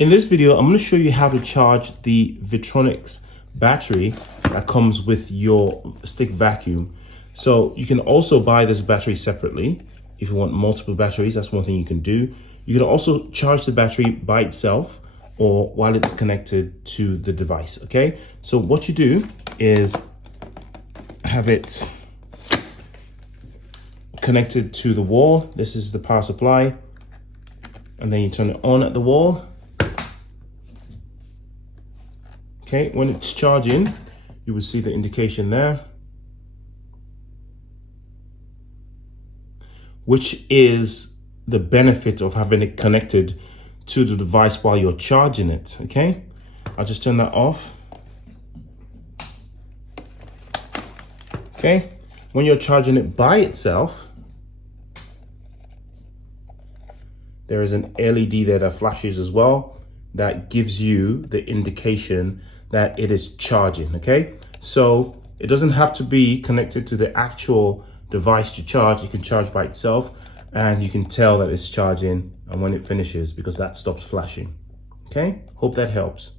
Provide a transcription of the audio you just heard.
In this video, I'm going to show you how to charge the VYTRONIX battery that comes with your stick vacuum. So you can also buy this battery separately. If you want multiple batteries, that's one thing you can do. You can also charge the battery by itself or while it's connected to the device, okay? So what you do is have it connected to the wall. This is the power supply. And then you turn it on at the wall. Okay, when it's charging, you will see the indication there, which is the benefit of having it connected to the device while you're charging it, okay? I'll just turn that off. Okay, when you're charging it by itself, there is an LED there that flashes as well that gives you the indication that it is charging, okay? So it doesn't have to be connected to the actual device to charge. It can charge by itself and you can tell that it's charging and when it finishes because that stops flashing, okay? Hope that helps.